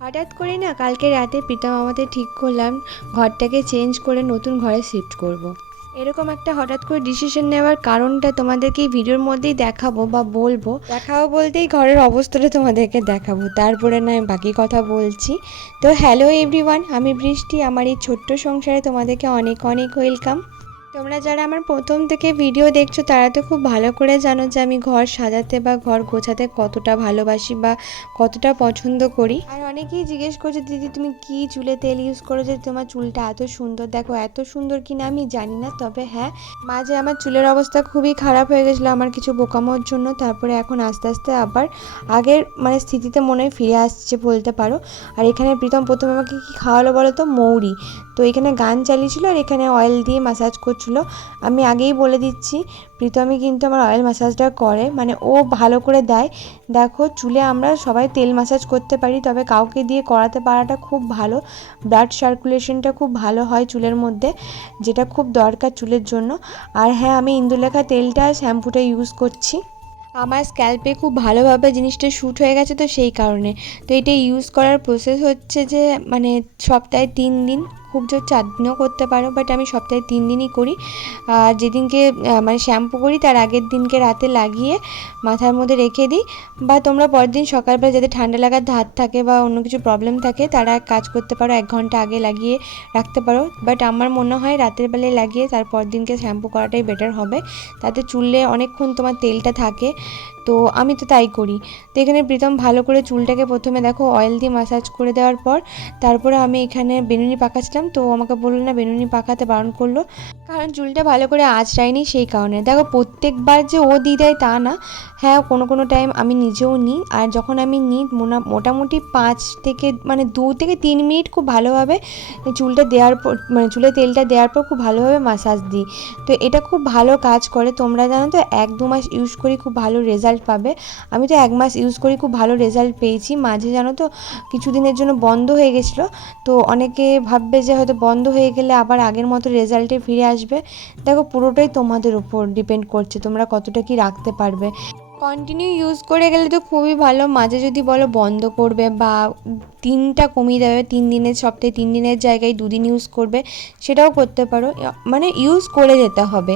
হঠাৎ করে না কালকে রাতে প্রীতম আমাদের ঠিক করলাম, ঘরটাকে চেঞ্জ করে নতুন ঘরে শিফট করব। এরকম একটা হঠাৎ করে ডিসিশন নেওয়ার কারণটা তোমাদেরকে এই ভিডিওর মধ্যেই দেখাবো বা বলব। দেখাবো বলতেই ঘরের অবস্থাটা তোমাদেরকে দেখাবো। তারপরে নয়, বাকি কথা বলছি। তো হ্যালো এভরিওয়ান আমি বৃষ্টি। আমার এই ছোট্ট সংসারে তোমাদেরকে অনেক অনেক ওয়েলকাম তোমরা যারা আমার প্রথম থেকে ভিডিও দেখছ, তারা তো খুব ভালো করে জানো যে আমি ঘর সাজাতে বা ঘর গোছাতে কতটা ভালোবাসি বা কতটা পছন্দ করি। আর অনেকেই জিজ্ঞেস করছে, দিদি, তুমি কি চুলে তেল ইউজ করো যে তোমার চুলটা এত সুন্দর, দেখো এত সুন্দর কিনা আমি জানি না। তবে হ্যাঁ মাঝে আমার চুলের অবস্থা খুবই খারাপ হয়ে গেছিল, আমার কিছু বোকামোর জন্য। তারপরে এখন আস্তে আস্তে আবার আগের মানে স্থিতিতে মনে হয় ফিরে আসছে বলতে পারো। আর এখানে প্রীতম প্রথমে আমাকে কি খাওয়ালো বলো তো? মৌরি। তো এখানে গান চালিয়েছিল আর এখানে অয়েল দিয়ে ম্যাসাজ করছিল। আমি আগেই বলে দিচ্ছি, প্রীতমই কিন্তু আমার অয়েল ম্যাসাজটা করে। মানে ও ভালো করে দেয়। দেখো, চুলে আমরা সবাই তেল ম্যাসাজ করতে পারি, তবে কাউকে দিয়ে করাতে পারাটা খুব ভালো। ব্লাড সার্কুলেশনটা খুব ভালো হয় চুলের মধ্যে, যেটা খুব দরকার চুলের জন্য। আর হ্যাঁ আমি ইন্দুলেখা তেলটা শ্যাম্পুটা ইউজ করছি। আমার স্ক্যাল্পে খুব ভালোভাবে জিনিসটা শ্যুট হয়ে গেছে তো সেই কারণে। তো এটা ইউজ করার প্রসেস হচ্ছে যে মানে সপ্তাহে তিন দিন খুব জোর চার দিনও করতে পারো বাট আমি সপ্তাহে তিন দিনই করি। আর যেদিনকে মানে শ্যাম্পু করি, তার আগের দিনকে রাতে লাগিয়ে মাথার মধ্যে রেখে দিই। বা তোমরা পরের দিন সকালবেলা যাদের ঠান্ডা লাগার ধাত থাকে বা অন্য কিছু প্রবলেম থাকে, তারা কাজ করতে পারো, এক ঘণ্টা আগে লাগিয়ে রাখতে পারো। বাট আমার মনে হয় রাতের বেলায় লাগিয়ে তারপর দিনকে শ্যাম্পু করাটাই বেটার হবে। তাতে চুলে অনেকক্ষণ তোমার তেলটা থাকে। তো আমি তো তাই করি। তো এখানে প্রীতম ভালো করে চুলটাকে প্রথমে দেখো অয়েল দিয়ে মাসাজ করে দেওয়ার পর, তারপরে আমি এখানে বেনুনি পাকাচ্ছিলাম। তো আমাকে বলল, না, বেনুনি পাকাতে বারণ করল। কারণ চুলটা ভালো করে আঁচড়ায়নি সেই কারণে। দেখো প্রত্যেকবার যে ও দিয়ে দেয় তা না। হ্যাঁ কোনো কোনো টাইম আমি নিজেও নিই। আর যখন আমি নিই মোটামুটি পাঁচ থেকে মানে দু থেকে তিন মিনিট খুব ভালোভাবে চুলটা দেওয়ার পর মানে চুলে তেলটা দেওয়ার পর খুব ভালোভাবে মাসাজ দিই। তো এটা খুব ভালো কাজ করে। তোমরা জানো তো, এক দু মাস ইউজ করি খুব ভালো রেজাল্ট পাবে। আমি তো এক মাস ইউজ করি খুব ভালো রেজাল্ট পেয়েছি। মাঝে জানো তো, কিছুদিনের জন্য বন্ধ হয়ে গেছিল। তো অনেকে ভাববে যে হয়তো বন্ধ হয়ে গেলে আবার আগের মতো রেজাল্টে ফিরে আসবে। দেখো, পুরোটাই তোমাদের উপর ডিপেন্ড করছে। তোমরা কতটা কি রাখতে পারবে। কন্টিনিউ ইউজ করে গেলে তো খুবই ভালো। মাঝে যদি বলো বন্ধ করবে বা দিনটা কমিয়ে দেবে, তিন দিনের সপ্তাহে তিন দিনের জায়গায় দুদিন ইউজ করবে, সেটাও করতে পারো। মানে ইউজ করে যেতে হবে।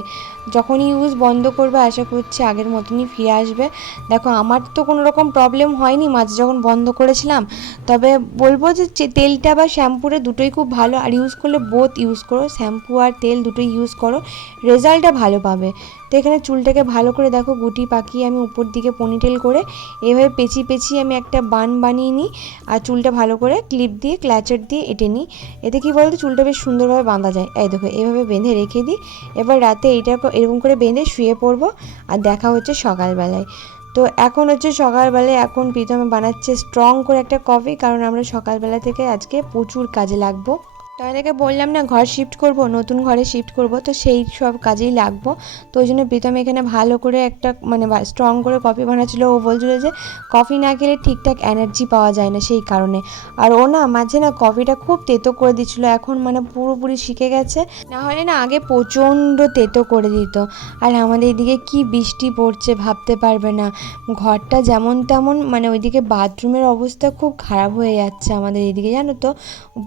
যখনই ইউজ বন্ধ করবে, আশা করছি আগের মতনই ফিরে আসবে। দেখো, আমার তো কোনো রকম প্রবলেম হয়নি মাঝে যখন বন্ধ করেছিলাম। তবে বলব যে তেলটা বা শ্যাম্পুটা দুটোই খুব ভালো। আর ইউজ করলে বোথ ইউজ করো। শ্যাম্পু আর তেল দুটোই ইউজ করো। রেজাল্টটা ভালো পাবে। তো এখানে চুলটাকে ভালো করে দেখো গুটি পাকিয়ে আমি উপর দিকে পনিটেল করে এভাবে পেঁচিয়ে পেঁচিয়ে আমি একটা বান বানিয়ে নিই আর চুলটা ভালো করে ক্লিপ দিয়ে, ক্ল্যাচার দিয়ে এঁটে নিই। এতে কি বলতো, চুলটা বেশ সুন্দরভাবে বাঁধা যায়। এই দেখো, এভাবে বেঁধে রেখে দিই। এবার রাতে এইটা এরকম করে বেঁধে শুয়ে পড়ব আর দেখা হচ্ছে সকালবেলায়। তো এখন হচ্ছে সকালবেলায় এখন প্রীতমে বানাচ্ছে স্ট্রং করে একটা কফি কারণ আমরা সকালবেলা থেকে আজকে প্রচুর কাজে লাগবো। তোমাদেরকে বললাম না, ঘর শিফট করব, নতুন ঘরে শিফট করব, তো সেই সব কাজেই লাগবো। তো ওই জন্য প্রীতম এখানে ভালো করে একটা মানে স্ট্রং করে কফি বানাচ্ছিল। ও বলছিল যে কফি না খেলে ঠিকঠাক এনার্জি পাওয়া যায় না সেই কারণে। আর ও না, মাঝে না কফিটা খুব তেতো করে দিচ্ছিল, এখন মানে পুরোপুরি শিখে গেছে। না হলে না আগে প্রচণ্ড তেতো করে দিত। আর আমাদের এদিকে কি বৃষ্টি পড়ছে ভাবতে পারবে না। ঘরটা যেমন তেমন মানে ওইদিকে বাথরুমের অবস্থা খুব খারাপ হয়ে যাচ্ছে আমাদের এদিকে, জানো তো?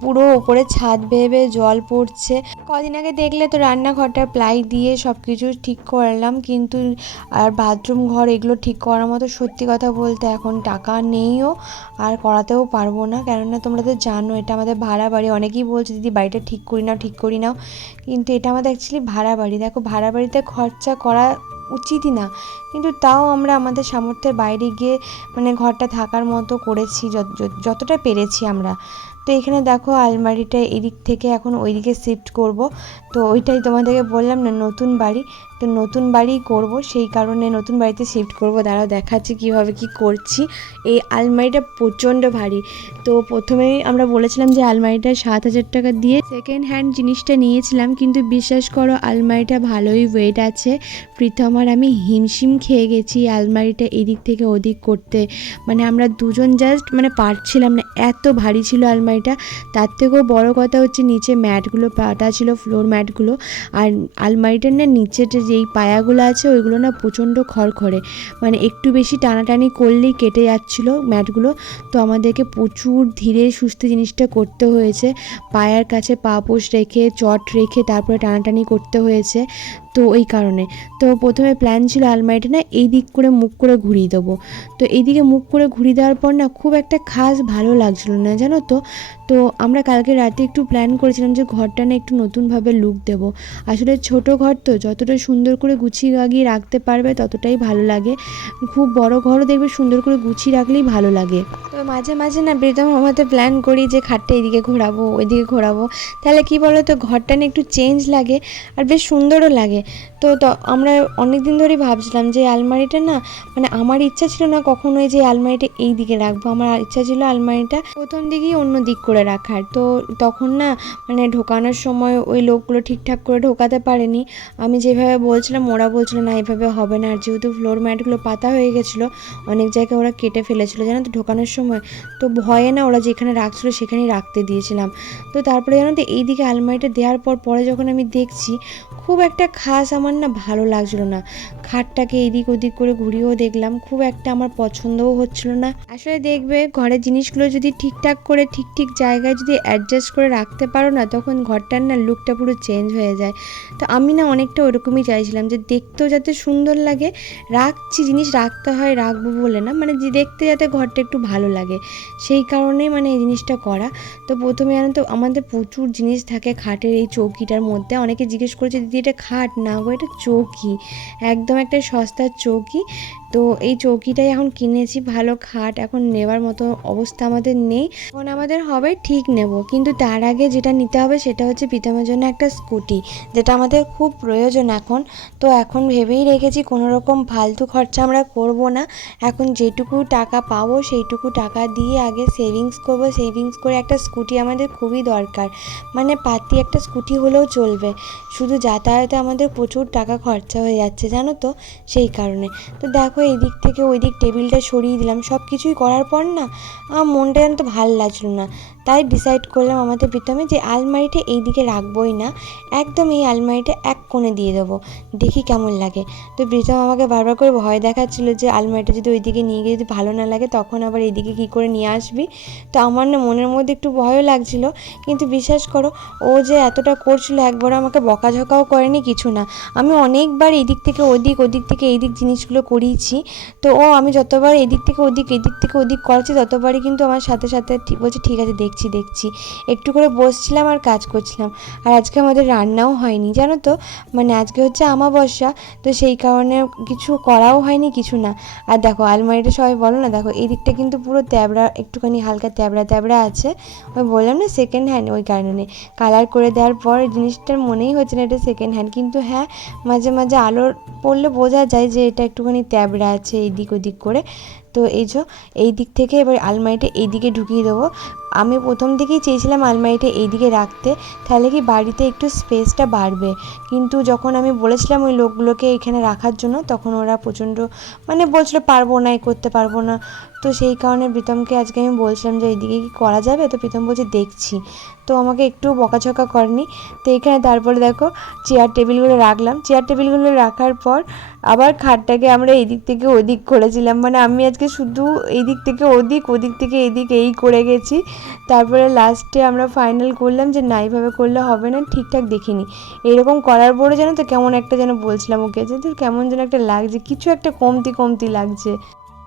পুরো ওপরে ছাদ বেয়ে জল পড়ছে। কদিন আগে দেখলে তো রান্নাঘরটা প্লাই দিয়ে সব কিছু ঠিক করলাম, কিন্তু আর বাথরুম ঘর এগুলো ঠিক করার মতো সত্যি কথা বলতে এখন টাকা নেইও, আর করাতেও পারব না। কেননা তোমরা তো জানো, এটা আমাদের ভাড়া বাড়ি। অনেকেই বলছে, দিদি, বাড়িটা ঠিক করি নাও, ঠিক করি নাও। কিন্তু এটা আমাদের অ্যাকচুয়ালি ভাড়া বাড়ি। দেখো, ভাড়া বাড়িতে খরচা করা উচিতই না। কিন্তু তাও আমরা আমাদের সামর্থ্যের বাইরে গিয়ে মানে ঘরটা থাকার মতো করেছি, যত- যত- যতটা পেরেছি আমরা। তো এখানে দেখো আলমারিটা এদিক থেকে এখন ওইদিকে শিফট করব। তো ওইটাই তোমাদেরকে বললাম না, নতুন বাড়ি। তো নতুন বাড়ি করব, সেই কারণে নতুন বাড়িতে শিফট করব। দাঁড়াও, দেখাচ্ছি কীভাবে কি করছি। এই আলমারিটা প্রচণ্ড ভারী। তো প্রথমেই আমরা বলেছিলাম যে আলমারিটা সাত হাজার টাকা দিয়ে সেকেন্ড হ্যান্ড জিনিসটা নিয়েছিলাম, কিন্তু বিশ্বাস করো, আলমারিটা ভালোই ওয়েট আছে। প্রীতম আর আমি হিমশিম খেয়ে গেছি আলমারিটা এদিক থেকে ওদিক করতে। মানে আমরা দুজন জাস্ট মানে পারছিলাম না, এত ভারী ছিল আলমারিটা। তার থেকেও বড় কথা হচ্ছে, নিচে ম্যাটগুলো পাতা ছিল ফ্লোর ম্যাটগুলো। আর আলমারিটার না নিচের যে যেই পায়াগুলো আছে, ওইগুলো না প্রচণ্ড খড়খড়ে। মানে একটু বেশি টানাটানি করলেই কেটে যাচ্ছিল ম্যাটগুলো। তো আমাদেরকে প্রচুর ধীরে সুস্থে জিনিসটা করতে হয়েছে। পায়ার কাছে পা পোষ রেখে, চট রেখে তারপরে টানাটানি করতে হয়েছে। তো ওই কারণে। তো প্রথমে প্ল্যান ছিল আলমারিটা না এই দিক করে মুখ করে ঘুরিয়ে দেবো। তো এইদিকে মুখ করে ঘুরিয়ে দেওয়ার পর না খুব একটা খাস ভালো লাগছিল না, জানো তো? তো আমরা কালকে রাতে একটু প্ল্যান করেছিলাম যে ঘরটা না একটু নতুনভাবে লুক দেব। আসলে ছোট ঘর তো, যতটা সুন্দর করে গুছিয়ে গাগিয়ে রাখতে পারবে, ততটাই ভালো লাগে। খুব বড় ঘরও দেখবে সুন্দর করে গুছিয়ে রাখলেই ভালো লাগে। তো মাঝে মাঝে না প্রীতম আমাদের প্ল্যান করি যে খাটটা এদিকে ঘোরাবো, ওইদিকে ঘোরাবো। তাহলে কি বলো তো ঘরটা না একটু চেঞ্জ লাগে আর বেশ সুন্দরও লাগে। তো আমরা অনেক দিন ধরেই ভাবছিলাম যে আলমারিটা না মানে আমার ইচ্ছা ছিল না কখনোই যে আলমারিটা এই দিকে রাখব। আমার ইচ্ছা ছিল আলমারিটা প্রথম দিকেই অন্য দিক করে রাখার। তো তখন না মানে ঢোকানোর সময় ওই লোকগুলো ঠিকঠাক করে ঢোকাতে পারেনি। আমি যেভাবে বলছিলাম ওরা বলছিল, না, এভাবে হবে না। আর যেহেতু ফ্লোর ম্যাটগুলো পাতা হয়ে গেছিল, অনেক জায়গায় ওরা কেটে ফেলেছিলো, জানো তো, ঢোকানোর সময়। তো ভয়ে না ওরা যেখানে রাখছিলো সেখানেই রাখতে দিয়েছিলাম। তো তারপরে জানো তো, এইদিকে আলমারিটা দেওয়ার পর পরে যখন আমি দেখছি, খুব একটা খাস আমার না ভালো লাগছিল না। খাটটাকে এদিক ওদিক করে ঘুরিয়েও দেখলাম, খুব একটা আমার পছন্দও হচ্ছিল না। আসলে দেখবে, ঘরের জিনিসগুলো যদি ঠিকঠাক করে, ঠিক ঠিক জায়গায় যদি অ্যাডজাস্ট করে রাখতে পারো না, তখন ঘরটার না লুকটা পুরো চেঞ্জ হয়ে যায়। তো আমি না অনেকটা ওরকমই চাইছিলাম যে দেখতেও যাতে সুন্দর লাগে। রাখছি জিনিস রাখতে হয় রাখব বলে না মানে দেখতে যাতে ঘরটা একটু ভালো লাগে। সেই কারণেই মানে এই জিনিসটা করা। তো প্রথমে জানো তো, আমাদের প্রচুর জিনিস থাকে খাটের এই চৌকিটার মধ্যে। অনেকে জিজ্ঞেস করেছে, দিদি, এটা খাট? না গো, এটা চৌকি। একদম একটা সস্তার চৌকি। তো এই চৌকিটাই এখন কিনেছি, ভালো খাট, এখন নেবার মতো অবস্থা আমাদের নেই। এখন আমাদের হবে ঠিক নেব, কিন্তু তার আগে যেটা নিতে হবে সেটা হচ্ছে পিতামার জন্য একটা স্কুটি, যেটা আমাদের খুব প্রয়োজন এখন। তো এখন ভেবেই রেখেছি কোনো রকম ফালতু খরচা আমরা করব না। এখন যেটুকু টাকা পাবো সেইটুকু টাকা দিয়ে আগে সেভিংস করব সেভিংস করে একটা স্কুটি আমাদের খুবই দরকার। মানে পাতি একটা স্কুটি হলেও চলবে, শুধু যাতায়াতে আমাদের প্রচুর টাকা খরচা হয়ে যাচ্ছে জানো তো, সেই কারণে। তো দেখো এই থেকে ওই দিক টেবিলটা সরিয়ে দিলাম। সব কিছুই করার পর না, আমার মনটা যেন তো ভালো লাগছিল না। তাই ডিসাইড করলাম আমাদের প্রীতমে যে আলমারিটা এই দিকে রাখবোই না। একদম এই আলমারিটা এক কোণে দিয়ে দেবো। দেখি কেমন লাগে। তো প্রীতম আমাকে বারবার করে ভয় দেখাচ্ছিল যে আলমারিটা যদি ওইদিকে নিয়ে গিয়ে যদি ভালো না লাগে, তখন আবার এইদিকে কী করে নিয়ে আসবি? তো আমার না মনের মধ্যে একটু ভয়ও লাগছিল। কিন্তু বিশ্বাস করো, ও যে এতটা করছিল একবার আমাকে বকাঝকাও করেনি কিছু না। আমি অনেকবার এদিক থেকে ওদিক ওদিক থেকে এই দিক জিনিসগুলো করিয়েছি। তো ও আমি যতবার এদিক থেকে ওদিক, এদিক থেকে ওদিক করাচ্ছি, ততবারই কিন্তু আমার সাথে সাথে বলছে, ঠিক আছে দেখছি দেখছি। একটু করে বসছিলাম আর কাজ করছিলাম। আর আজকে আমাদের রান্নাও হয়নি, জানো তো? মানে আজকে হচ্ছে আমাবস্যা, তো সেই কারণে কিছু করাও হয়নি, কিছু না। আর দেখো, আলমারিটা সবাই বলো না, দেখো এই দিকটা কিন্তু পুরো ত্যাবড়া, একটুখানি হালকা ত্যাবড়া ত্যাবড়া আছে। ওই বললাম না সেকেন্ড হ্যান্ড ওই কারণে কালার করে দেওয়ার পর জিনিসটার মনেই হচ্ছে না এটা সেকেন্ড হ্যান্ড কিন্তু হ্যাঁ মাঝে মাঝে আলোর পড়লে বোঝা যায় যে এটা একটুখানি ত্যাবড়া আছে, এদিক ওদিক করে। তো এই যে, এই দিক থেকে এবার আলমারিটা এই দিকে ঢুকিয়ে দেবো। আমি প্রথম দিকেই চেয়েছিলাম আলমারিটা এইদিকে রাখতে, তাহলে কি বাড়িতে একটু স্পেসটা বাড়বে? কিন্তু যখন আমি বলেছিলাম ওই লোকগুলোকে এখানে রাখার জন্য, তখন ওরা প্রচণ্ড মানে বলছিল, পারব না, এ করতে পারব না। তো সেই কারণে প্রীতমকে আজকে আমি বলছিলাম যে, এইদিকে কি করা যাবে? তো প্রীতম বলছে, দেখছি। তো আমাকে একটু বকাঝকা করেনি। তো এখানে তারপরে দেখো, চেয়ার টেবিলগুলো রাখলাম। চেয়ার টেবিলগুলো রাখার পর আবার খাটটাকে আমরা এদিক থেকে ওদিক করেছিলাম। মানে আমি আজকে শুধু এদিক থেকে ওদিক ওদিক থেকে এদিক এই করে গেছি। তারপরে লাস্টে আমরা ফাইনাল করলাম যে না, এইভাবে করলে হবে না, ঠিকঠাক দেখিনি। এরকম করার পরে যেন তো কেমন একটা যেন বলছিলাম ওকে যে তোর কেমন যেন একটা লাগছে, কিছু একটা কমতি কমতি লাগছে।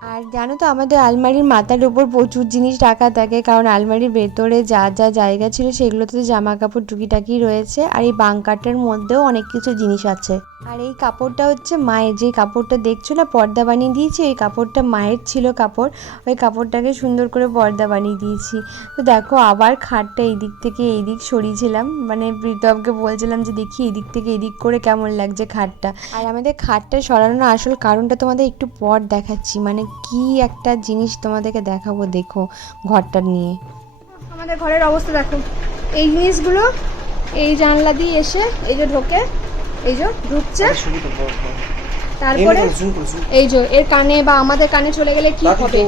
আর জানো তো, আমাদের আলমারির মাথার উপর প্রচুর জিনিস রাখা থাকে, কারণ আলমারির ভেতরে যা যা জায়গা ছিল সেগুলোতে জামা কাপড় টুকিটাকি রয়েছে, আর এই বাংকারটার মধ্যেও অনেক কিছু জিনিস আছে। আর এই কাপড়টা হচ্ছে মায়ের, যে কাপড়টা দেখছ না, পর্দা বানিয়ে দিয়েছি, ওই কাপড়টা মায়ের ছিল কাপড়, ওই কাপড়টাকে সুন্দর করে পর্দা বানিয়ে দিয়েছি। তো দেখো, আবার খাটটা এই দিক থেকে এই দিক সরিয়েছিলাম মানে প্রীতমকে বলছিলাম যে দেখি এই দিক থেকে এই দিক করে কেমন লাগছে খাটটা। আর আমাদের খাটটা সরানোর আসল কারণটা তোমাদের একটু পর দেখাচ্ছি মানে কি একটা জিনিস তোমাদেরকে দেখাবো দেখো ঘরটা নিয়ে। আমাদের ঘরের অবস্থা দেখো। এই জিনিসগুলো এই জানলা দিয়ে এসে এই যে ঢোকে এই যে ঢুকছে। তারপরে এই যে এর কানে বা আমাদের কানে চলে গেলে কি হবে?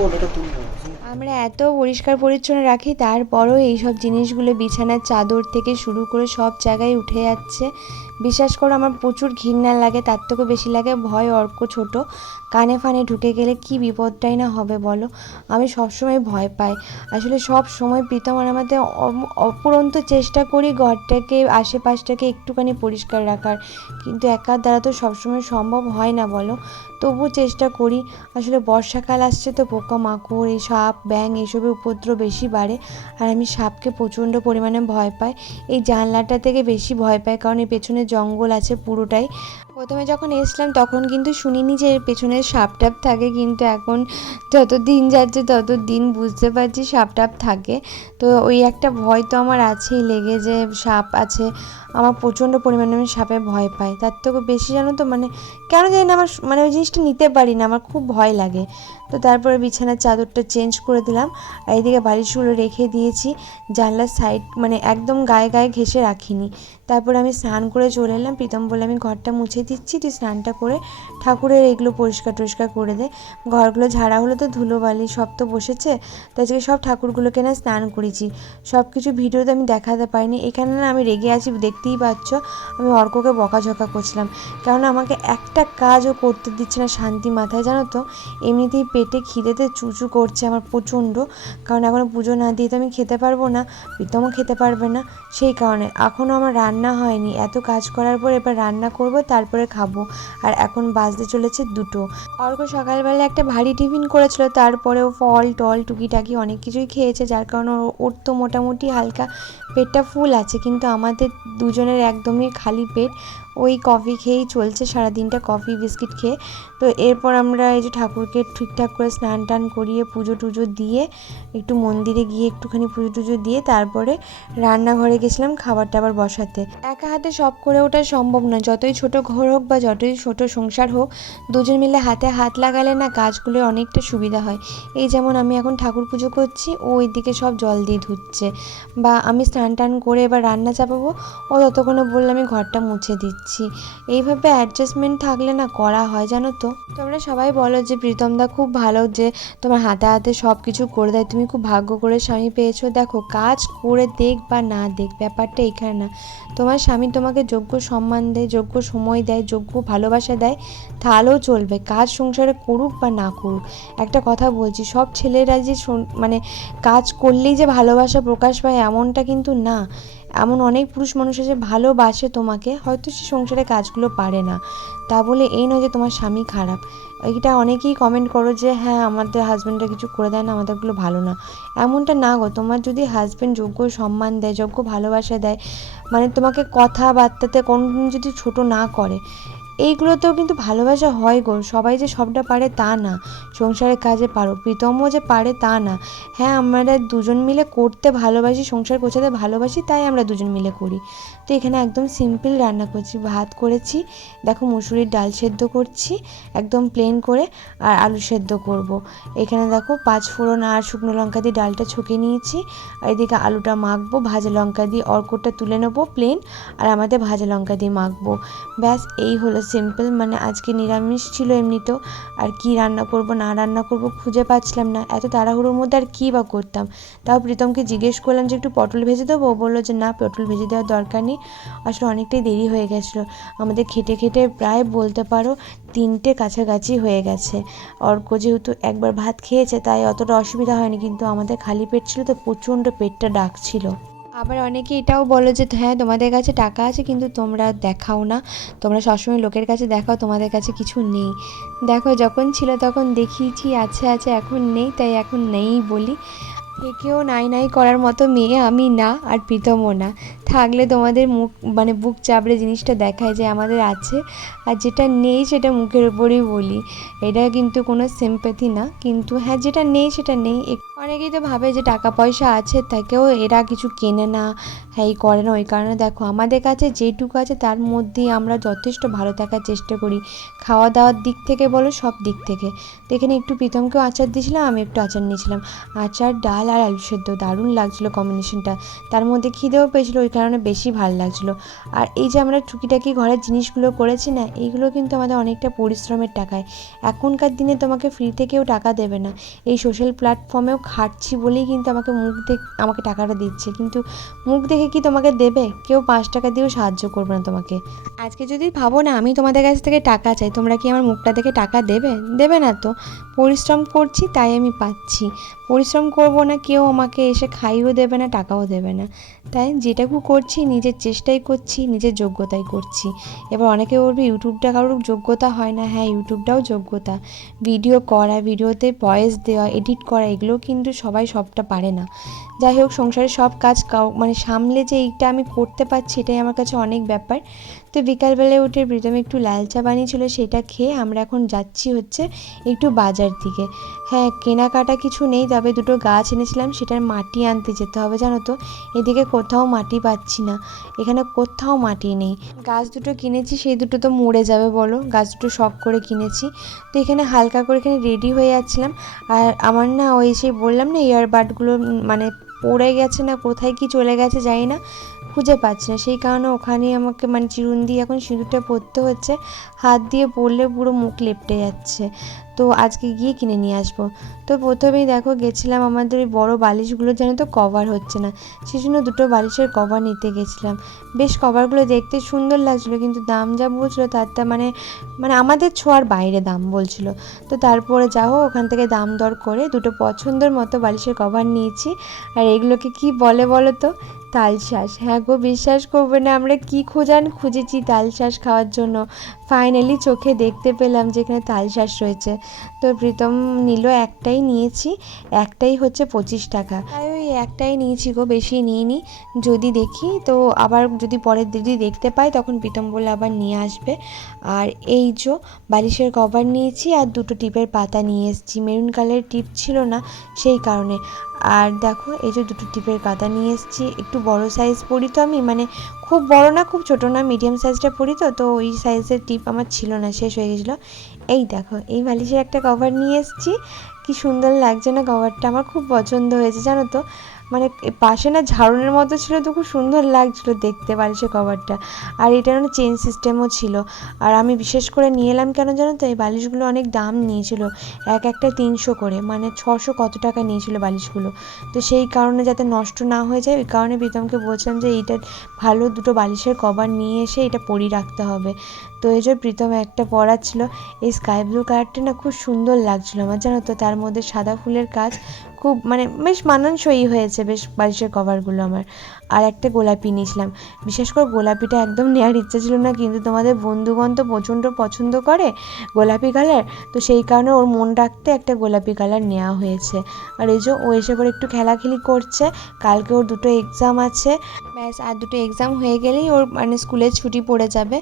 আমরা এত পরিষ্কার পরিচ্ছন্ন রাখি তারপরও এইসব জিনিসগুলো বিছানার চাদর থেকে শুরু করে সব জায়গায় উঠে যাচ্ছে। বিশ্বাস করো, আমার প্রচুর ঘৃণা লাগে, তার থেকেও বেশি লাগে ভয়, অর্ক ছোট। কানে ফানে ঢুকে গেলে কি বিপদটাই না হবে বলো? আমি সবসময় ভয় পাই। আসলে সব সময় প্রীতম আর আমাদের অপুরন্ত চেষ্টা করি ঘরটাকে, আশেপাশটাকে একটুখানি পরিষ্কার রাখার। কিন্তু একার দ্বারা তো সবসময় সম্ভব হয় না বলো? তবুও চেষ্টা করি। আসলে বর্ষাকাল আসছে তো পোকামাকড়, এই সাপ, ব্যাঙ এসবের উপদ্রব বেশি বাড়ে। আর আমি সাপকে প্রচণ্ড পরিমাণে ভয় পাই। এই জানলাটা থেকে বেশি ভয় পাই, কারণ এই পেছনে জঙ্গল আছে পুরোটাই। প্রথমে যখন এসলাম তখন কিন্তু শুনিনি যে এর পেছনে সাপ টাপ থাকে, কিন্তু এখন যত দিন যাচ্ছে তত দিন বুঝতে পারছি সাপ টাপ থাকে। তো ওই একটা ভয় তো আমার আছেই, লেগে যে সাপ আছে। আমার প্রচণ্ড পরিমাণে আমি সাপে ভয় পাই। তার থেকেও বেশি জানো তো মানে কেন জানি না, আমার মানে ওই জিনিসটা নিতে পারি না, আমার খুব ভয় লাগে। তো তারপরে বিছানার চাদরটা চেঞ্জ করে দিলাম, আর এইদিকে বালিশগুলো রেখে দিয়েছি। জানলার সাইড মানে একদম গায়ে গায়ে ঘেসে রাখিনি। তারপরে আমি স্নান করে চলে এলাম। প্রীতম বলে আমি ঘরটা মুছে দিচ্ছি তুই স্নানটা করে ঠাকুরের এগুলো পরিষ্কার টরিষ্কার করে দে। ঘরগুলো ঝাড়া হলো তো ধুলোবালি সব তো বসেছে, তো আজকে সব ঠাকুরগুলোকে না স্নান করেছি। সব কিছু ভিডিওতে আমি দেখাতে পারিনি, এখানে না আমি রেগে আছি, দেখতেই পাচ্ছ, আমি অর্ককে বকাঝকা করছিলাম। কারণ আমাকে একটা কাজও করতে দিচ্ছে না শান্তি মাথায়, জানো তো? এমনিতেই পেটে খিদেতে চুচু করছে আমার প্রচণ্ড, কারণ এখনও পুজো না দিয়ে তো আমি খেতে পারব না প্রীতমও খেতে পারবে না, সেই কারণে এখনও আমার রান্না হয়নি। এত কাজ করার পর এবার রান্না করব, তারপরে খাব। আর এখন বাজতে চলেছে দুটো। অর্ক সকালবেলা একটা ভারী টিফিন করেছিল, তারপরেও ফল, টল, টুকিটাকি অনেক কিছুই খেয়েছে, যার কারণে ওর তো মোটামুটি হালকা পেটটা ফুল আছে, কিন্তু আমাদের দুজনের একদমই খালি পেট। ওই কফি খেয়েই চলছে, সারাদিনটা কফি, বিস্কিট খেয়ে। তো এরপর আমরা এই যে ঠাকুরকে ঠিকঠাক করে স্নান টান করিয়ে পুজো টুজো দিয়ে একটু মন্দিরে গিয়ে একটুখানি পুজো টুজো দিয়ে তারপরে রান্নাঘরে গেছিলাম খাবার টাবার বসাতে। একা হাতে সব করে ওটা সম্ভব নয়। যতই ছোট ঘর হোক বা যতই ছোট সংসার হোক, দুজন মিলে হাতে হাত লাগালে না কাজগুলো অনেকটা সুবিধা হয়। এই যেমন আমি এখন ঠাকুর পুজো করছি, ও ওইদিকে সব জল দিয়ে ধুচ্ছে। বা আমি স্নান টান করে এবার রান্না চাপাবো, ও ততক্ষণে বললে আমি ঘরটা মুছে দিচ্ছি। এইভাবে অ্যাডজাস্টমেন্ট থাকলে না করা হয়, জানো তো? তোমরা সবাই বলো যে প্রীতমদা খুব ভালো যে তোমার হাতে হাতে সব কিছু করে দেয়। তুমি খুব ভাগ্য করে স্বামী পেয়েছ। দেখো, কাজ করে দেখ বা না দেখ, ব্যাপারটা এখানে না। তোমার স্বামী তোমাকে যোগ্য সম্মান দেয়, যোগ্য সময় দেয়, যোগ্য ভালোবাসা দেয়। তাহলেও চলবে, কাজ সংসারে করুক বা না করুক। একটা কথা বলছি, সব ছেলেরা যে মানে কাজ করলেই যে ভালোবাসা প্রকাশ পায় এমনটা কিন্তু না। এমন অনেক পুরুষ মানুষ আছে, ভালোবাসে তোমাকে, হয়তো সে সংসারে কাজগুলো পারে না। তা বলে এই নয় যে তোমার স্বামী খারাপ। এটা অনেকেই কমেন্ট করো যে হ্যাঁ আমাদের হাজব্যান্ডরা কিছু করে দেয় না, আমাদেরগুলো ভালো না। এমনটা না গো, তোমার যদি হাজব্যান্ড যোগ্য সম্মান দেয়, যোগ্য ভালোবাসা দেয় মানে তোমাকে কথাবার্তাতে কোনোদিন যদি ছোট না করে এইগুলোতেও কিন্তু ভালোবাসা হয় গো। সবাই যে সবটা পারে তা না। সংসারের কাজে পারো। প্রীতমও যে পারে তা না। হ্যাঁ আমরা দুজন মিলে করতে ভালোবাসি, সংসার গোছাতে ভালোবাসি, তাই আমরা দুজন মিলে করি। তো এখানে একদম সিম্পল রান্না করছি। ভাত করেছি, দেখো মুসুরির ডাল সেদ্ধ করছি, একদম প্লেন করে, আর আলু সেদ্ধ করব। এখানে দেখো পাঁচ ফোড়ন আর শুকনো লঙ্কা দিয়ে ডালটা ছকে নিয়েছি। আর এদিকে আলুটা মাখবো, ভাজা লঙ্কা দিয়ে অর্কটা তুলে নেব প্লেন আর আমাদের ভাজা লঙ্কা দিয়ে মাখবো। ব্যাস, এই হলো সিম্পল মানে আজকে নিরামিষ ছিল এমনিতেও, আর কি রান্না করব, না রান্না করব খুঁজে পাচ্ছিলাম না। এত তাড়াহুড়োর মধ্যে আর কী বা করতাম? তাও প্রীতমকে জিজ্ঞেস করলাম যে একটু পটল ভেজে দেবো? ও বলল যে না, পটল ভেজে দেওয়ার দরকার নেই। আসলে অনেকটাই দেরি হয়ে গেছিল। আমাদের খেটে খেটে প্রায় বলতে পারো তিনটে কাছাকাছি হয়ে গেছে। অর্ক যেহেতু একবার ভাত খেয়েছে, তাই অতটা অসুবিধা হয়নি, কিন্তু আমাদের খালি পেট ছিল, তো প্রচণ্ড পেটটা ডাকছিল। আবার অনেকে এটাও বলো যে হ্যাঁ তোমাদের কাছে টাকা আছে, কিন্তু তোমরা দেখাও না। তোমরা সবসময় লোকের কাছে দেখাও, তোমাদের কাছে কিছু নেই। দেখো, যখন ছিল তখন দেখিয়েছি আছে আছে এখন নেই, তাই এখন নেই বলি। থেকেও নাই নাই করার মতো মেয়ে আমি না, আর প্রীতমও না। থাকলে তোমাদের মুখ মানে বুক চাপড়ে জিনিসটা দেখায় যে আমাদের আছে। আর যেটা নেই সেটা মুখের উপরেই বলি। এটা কিন্তু কোনো সিম্প্যাথি না। কিন্তু হ্যাঁ যেটা নেই সেটা নেই। অনেকেই তো ভাবে যে টাকা পয়সা আছে, তাকেও এরা কিছু কেনে না। হ্যাঁ এই করে না, ওই কারণে দেখো, আমাদের কাছে যেটুকু আছে তার মধ্যেই আমরা যথেষ্ট ভালো থাকার চেষ্টা করি। খাওয়া দাওয়ার দিক থেকে বলো, সব দিক থেকে। তো এখানে একটু প্রীতমকেও আচার দিয়েছিলাম, আমি একটু আচার নিয়েছিলাম। আচার, ডাল আর আলু সেদ্ধ, দারুণ লাগছিল কম্বিনেশনটা তার মধ্যে খিদেও পেয়েছিলো ওই কারণে বেশি ভালো লাগছিল। আর এই যে আমরা টুকিটাকি ঘরের জিনিসগুলো করেছি না, এইগুলো কিন্তু আমাদের অনেকটা পরিশ্রমের টাকায়। এখনকার দিনে তোমাকে ফ্রিতে কেউ টাকা দেবে না। এই সোশ্যাল প্ল্যাটফর্মেও খাটছি বলেই কিন্তু আমাকে মুখ দেখ, আমাকে টাকাটা দিচ্ছে। কিন্তু মুখ দেখে কি তোমাকে দেবে? কেউ পাঁচ টাকা দিয়েও সাহায্য করবে না তোমাকে। আজকে যদি ভাবো না আমি তোমাদের কাছ থেকে টাকা চাই, তোমরা কি আমার মুখটা দেখে টাকা দেবে? দেবে না তো। পরিশ্রম করছি, তাই আমি পাচ্ছি। পরিশ্রম করব না, কেউ আমাকে এসে খাইও দেবে না, টাকাও দেবে না। তাই যেটাকু করছি, নিজের চেষ্টাই করছি, নিজের যোগ্যতাই করছি। এবার অনেকে বলবে, ইউটিউবটা কারোর যোগ্যতা হয় না? হ্যাঁ ইউটিউবটাও যোগ্যতা। ভিডিও করা, ভিডিওতে ভয়েস দেওয়া এডিট করা, এগুলো কিন্তু সবাই সবটা পারে না। যাই হোক, সংসারের সব কাজ মানে সামলে যে এইটা আমি করতে পারছি, এটাই আমার কাছে অনেক ব্যাপার। তো বিকালবেলায় উঠে প্রীতম একটু লাল চা বানিয়েছিল, সেটা খেয়ে আমরা এখন যাচ্ছি হচ্ছে একটু বাজার দিকে। হ্যাঁ কেনাকাটা কিছু নেই, তবে দুটো গাছ এনেছিলাম, সেটার মাটি আনতে যেতে হবে, জানো তো? এদিকে কোথাও মাটি পাচ্ছি না, এখানে কোথাও মাটি নেই। গাছ দুটো কিনেছি, সেই দুটো তো মরে যাবে বলো, গাছ দুটো শখ করে কিনেছি। তো এখানে হালকা করে এখানে রেডি হয়ে যাচ্ছিলাম, আর আমার না ওই সেই বললাম না ইয়ারবাডগুলো মানে পড়ে গেছে না, কোথায় কি চলে গেছে জানি না, খুঁজে পাচ্ছি না। সেই কারণে ওখানে আমাকে মানে চিরুন দিয়ে এখন সিঁদুরটা পরতে হচ্ছে, হাত দিয়ে পরলে পুরো মুখ লেপটে যাচ্ছে। তো আজকে গিয়ে কিনে নিয়ে আসব। তো প্রথমেই দেখো গেছিলাম আমাদের ওই বড়ো বালিশগুলো যেন তো কভার হচ্ছে না সেই জন্য দুটো বালিশের কভার নিতে গেছিলাম। বেশ কভারগুলো দেখতে সুন্দর লাগছিল, কিন্তু দাম যা বলছিলো তার তা মানে মানে আমাদের ছোঁয়ার বাইরে দাম বলছিল। তো তারপরে যাও ওখান থেকে দাম দর করে দুটো পছন্দের মতো বালিশের কভার নিয়েছি। আর এগুলোকে কি বলে বলো তো? তালশাঁস। হ্যাঁ গো, বিশ্বাস করবে না, আমরা কি খোঁজান খুঁজেছি তালশাঁস খাওয়ার জন্য। ফাইনালি চোখে দেখতে পেলাম যে এখানে তালশাঁস রয়েছে। তো প্রীতম নিল একটাই নিয়েছি, একটাই হচ্ছে পঁচিশ টাকা। তাই ওই একটাই নিয়েছি গো, বেশি নিইনি। যদি দেখি, তো আবার যদি পরের দিদি দেখতে পাই, তখন প্রীতম বলে আবার নিয়ে আসবে। আর এই যে বালিশের কভার নিয়েছি আর দুটো টিপের পাতা নিয়ে এসেছি। মেরুন কালারের টিপ ছিল না, সেই কারণে। আর দেখো, এই যে দুটো টিপের কাদা নিয়ে এসেছি। একটু বড় সাইজ পরি তো আমি মানে খুব বড় না, খুব ছোট না মিডিয়াম সাইজটা পরি তো তো ওই সাইজের টিপ আমার ছিল না, শেষ হয়ে গেছিল। এই দেখো, এই বালিশের একটা কভার নিয়ে এসেছি। কি সুন্দর লাগছে না কভারটা আমার খুব পছন্দ হয়েছে, জানো তো? মানে পাশে না ঝাড়নের মতো ছিল তো, খুব সুন্দর লাগছিল দেখতে বালিশের কভারটা আর এটার না চেন সিস্টেমও ছিল। আর আমি বিশেষ করে নিয়ে এলাম কেন জানো তো, এই বালিশগুলো অনেক দাম নিয়েছিল। এক একটা তিনশো করে মানে ছশো কত টাকা নিয়েছিল বালিশগুলো তো সেই কারণে যাতে নষ্ট না হয়ে যায়, ওই কারণে প্রীতমকে বলছিলাম যে এইটা ভালো দুটো বালিশের কভার নিয়ে এসে এটা পরিয়ে রাখতে হবে। তো এই যে প্রীতম একটা পরাচ্ছিল এই স্কাই ব্লু কালারটা না খুব সুন্দর লাগছিল আমার, জানো তো? তার মধ্যে সাদা ফুলের কাজ খুব মানে বেশ মানানসই হয়েছে বেশ বালিশের কভারগুলো আমার। আর একটা গোলাপি নিয়েছিলাম। বিশেষ করে গোলাপিটা একদম নেওয়ার ইচ্ছা ছিল না, কিন্তু তোমাদের বন্ধুগণ তো প্রচণ্ড পছন্দ করে গোলাপি কালার, তো সেই কারণে ওর মন রাখতে একটা গোলাপি কালার নেওয়া হয়েছে। আর এই যে ও এসে করে একটু খেলাখেলি করছে, কালকে ওর দুটো এক্সাম আছে। ব্যাস, আর দুটো এক্সাম হয়ে গেলেই ওর মানে স্কুলে ছুটি পড়ে যাবে।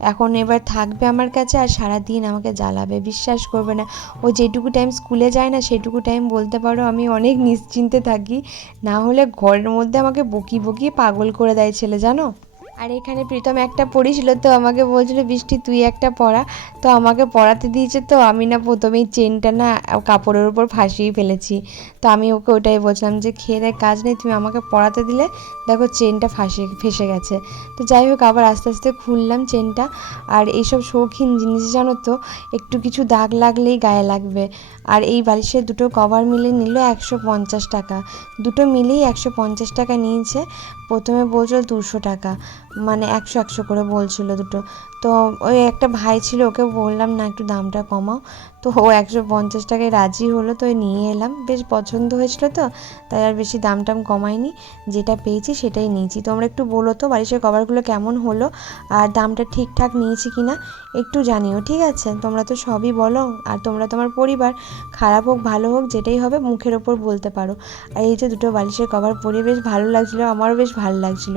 এখন এবার থাকবে আমার কাছে আর সারা দিন আমাকে জ্বালাবে, বিশ্বাস করবে না। ও যেটুকু টাইম স্কুলে যায় না, সেটুকু টাইম বলতে পারো আমি অনেক নিশ্চিন্তে থাকি। না হলে ঘরের মধ্যে আমাকে বকি বকি পাগল করে দেয় ছেলে, জানো? আর এখানে প্রীতম একটা পড়েছিল, তো আমাকে বলছিল, বৃষ্টি, তুই একটা পড়া। তো আমাকে পড়াতে দিয়েছে, তো আমি না প্রথমেই চেনটা না কাপড়ের উপর ফাঁসিয়ে ফেলেছি। তো আমি ওকে ওটাই বলছিলাম যে, খেয়ে দেয় কাজ নেই, তুমি আমাকে পড়াতে দিলে দেখো চেনটা ফাঁসে, ফেসে গেছে। তো যাই হোক, আবার আস্তে আস্তে খুললাম চেনটা। আর এইসব শৌখিন জিনিস জানো তো, একটু কিছু দাগ লাগলেই গায়ে লাগবে। আর এই বালিশের দুটো কভার মিলে নিল একশো পঞ্চাশ টাকা। দুটো মিলেই একশো পঞ্চাশ টাকা নিয়েছে। প্রথমে বলছিল দুশো টাকা। মানে একশো একশো করে বলছিল দুটো। তো ওই একটা ভাই ছিল, ওকে বললাম, না, একটু দামটা কমাও। তো ও একশো পঞ্চাশ টাকায় রাজি হলো, তো নিয়ে এলাম। বেশ পছন্দ হয়েছিল তো, তাই আর বেশি দাম টাম কমাইনি। যেটা পেয়েছি সেটাই নিয়েছি। তোমরা একটু বলো তো, বালিশের কভারগুলো কেমন হলো আর দামটা ঠিকঠাক নিয়েছি কি না একটু জানিও, ঠিক আছে? তোমরা তো সবই বলো আর তোমরা তোমার পরিবার। খারাপ হোক, ভালো হোক, যেটাই হবে, মুখের ওপর বলতে পারো। আর এই যে দুটো বালিশের কভার পরে বেশ ভালো লাগছিল, আমারও বেশ ভালো লাগছিল।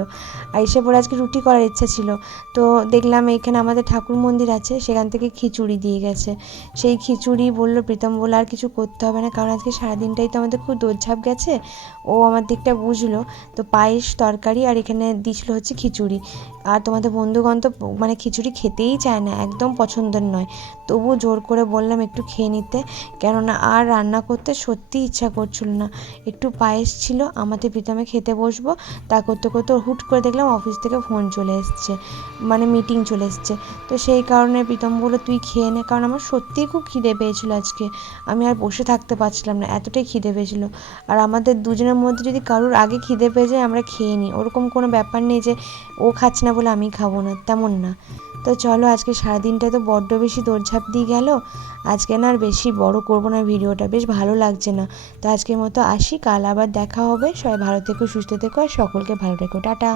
আর এসে পরে আজকে রুটি করার ইচ্ছা ছিল। তো দেখলাম এখানে আমাদের ঠাকুর মন্দির আছে, সেখান থেকে খিচুড়ি দিয়ে গেছে। সেই খিচুড়ি বলল, প্রীতম বলল আর কিছু করতে হবে না, কারণ আজকে সারাদিনটাই তো আমাদের খুব দৌড়ঝাঁপ গেছে। ও আমার দিকটা বুঝলো। তো পায়েস, তরকারি আর এখানে দিছিল হচ্ছে খিচুড়ি। আর তোমাদের বন্ধুগণ তো মানে খিচুড়ি খেতেই চায় না, একদম পছন্দের নয়। তবু জোর করে বললাম একটু খেয়ে নিতে, কেননা আর রান্না করতে সত্যিই ইচ্ছা করছিল না। একটু পায়েস ছিল, আমাদের প্রীতমে খেতে বসবো, তা করতে করতে হুট করে দেখলাম অফিস থেকে ফোন চলে এসছে মানে মিটিং চলে এসছে। তো সেই কারণে প্রীতম বলল, তুই খেয়ে নে। কারণ আমার সত্যিই খুব খিদে পেয়েছিল আজকে। আমি আর বসে থাকতে পারছিলাম না, এতটাই খিদে পেয়েছিল। আর আমাদের দুজনের মধ্যে যদি কারোর আগে খিদে পেয়ে যায়, আমরা খেয়ে নিই। ওরকম কোনো ব্যাপার নেই যে ও খাচ্ছে না বলে আমি খাব না, তেমন না। তো চলো, আজকে সারাদিনটা তো বড্ড বেশি দৌড়ঝাঁপ দিয়ে গেল। আজকে না আর বেশি বড় করব না ভিডিওটা, বেশ ভালো লাগছে না। তো আজকের মতো আসি, কাল আবার দেখা হবে। সবাই ভালো থেকো, সুস্থ থেকো, আর সকলকে ভালো রেখো টাটা।